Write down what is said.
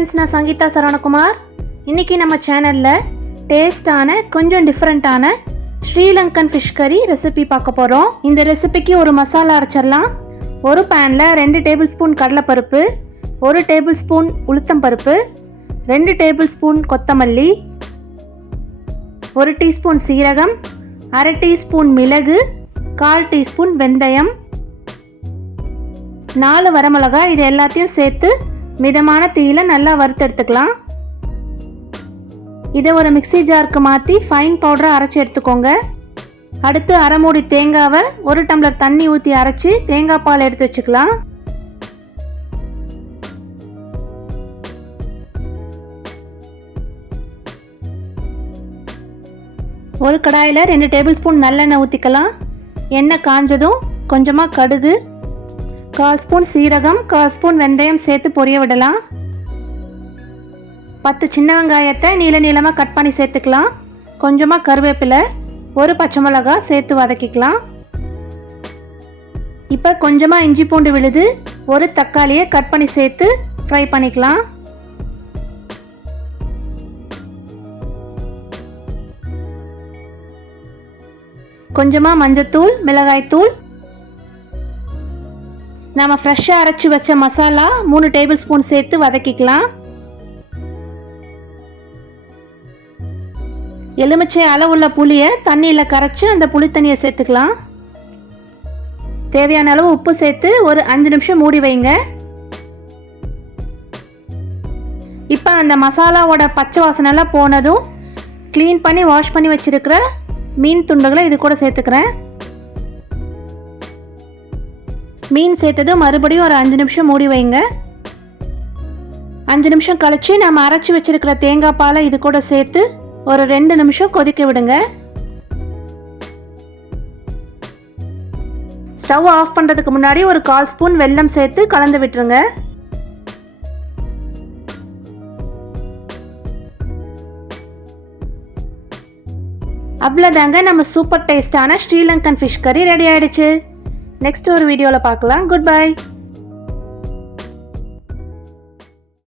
Friends, நான் சங்கீதா சரவணகுமார். இன்றைக்கி நம்ம சேனலில் டேஸ்டான கொஞ்சம் டிஃப்ரெண்ட்டான ஸ்ரீலங்கன் ஃபிஷ் கறி ரெசிபி பார்க்க போகிறோம். இந்த ரெசிபிக்கு ஒரு மசாலா அரைச்சிடலாம். ஒரு பேனில் 2 டேபிள் ஸ்பூன் கடலைப்பருப்பு, 1 டேபிள் ஸ்பூன் உளுத்தம் பருப்பு, 2 டேபிள் ஸ்பூன் கொத்தமல்லி, 1 டீஸ்பூன் சீரகம், 1/2 டீஸ்பூன் மிளகு, 1/4 டீஸ்பூன் வெந்தயம், 4 வரமிளகாய். இது எல்லாத்தையும் சேர்த்து மிதமான தீயில நல்லா வறுத்தெடுத்துக்கலாம். இதை ஒரு மிக்ஸி ஜாருக்கு மாற்றி ஃபைன் பவுடரை அரைச்சி எடுத்துக்கோங்க. அடுத்து 1/2 மூடி தேங்காவை 1 டம்ளர் தண்ணி ஊற்றி அரைச்சி தேங்காய் பால் எடுத்து வச்சுக்கலாம். ஒரு கடாயில் 2 டேபிள் ஸ்பூன் நல்லெண்ணெய் ஊற்றிக்கலாம். எண்ணெய் காஞ்சதும் கொஞ்சமாக கடுகு, 1/4 ஸ்பூன் சீரகம், 1/4 ஸ்பூன் வெந்தயம் சேர்த்து பொரிய விடலாம். 10 சின்ன வெங்காயத்தை நீளமாக கட் பண்ணி சேர்த்துக்கலாம். கொஞ்சமாக கருவேப்பிலை, 1 பச்சை மிளகாய் சேர்த்து வதக்கிக்கலாம். இப்போ கொஞ்சமாக இஞ்சி பூண்டு விழுது, 1 தக்காளியை கட் பண்ணி சேர்த்து ஃப்ரை பண்ணிக்கலாம். கொஞ்சமாக மஞ்சத்தூள், மிளகாய்த்தூள், நாம் ஃப்ரெஷ்ஷாக அரைச்சி வச்ச மசாலா 3 டேபிள் ஸ்பூன் சேர்த்து வதக்கிக்கலாம். எலுமிச்சை அளவுள்ள புளியை தண்ணியில் கரைச்சி அந்த புளி தண்ணியை சேர்த்துக்கலாம். தேவையான அளவு உப்பு சேர்த்து ஒரு 5 நிமிஷம் மூடி வைங்க. இப்போ அந்த மசாலாவோட பச்சை வாசனைலாம் போனதும் க்ளீன் பண்ணி வாஷ் பண்ணி வச்சுருக்கிற மீன் துண்டுகளை இது கூட சேர்த்துக்கிறேன். மீன் சேர்த்ததும் மறுபடியும் ஒரு 5 நிமிஷம் மூடி வைங்க. 5 நிமிஷம் கழிச்சு நம்ம அரைச்சி வச்சிருக்கிற தேங்காய் பாலை இது கூட சேர்த்து ஒரு 2 நிமிஷம் கொதிக்க விடுங்க. ஸ்டவ் ஆஃப் பண்ணுறதுக்கு முன்னாடி ஒரு 1/4 ஸ்பூன் வெல்லம் சேர்த்து கலந்து விட்டுருங்க. அவ்வளோதாங்க, நம்ம சூப்பர் டேஸ்டான ஸ்ரீலங்கன் ஃபிஷ் கறி ரெடி ஆயிடுச்சு. நெக்ஸ்ட் ஒரு வீடியோவில் பார்க்கலாம். Good bye.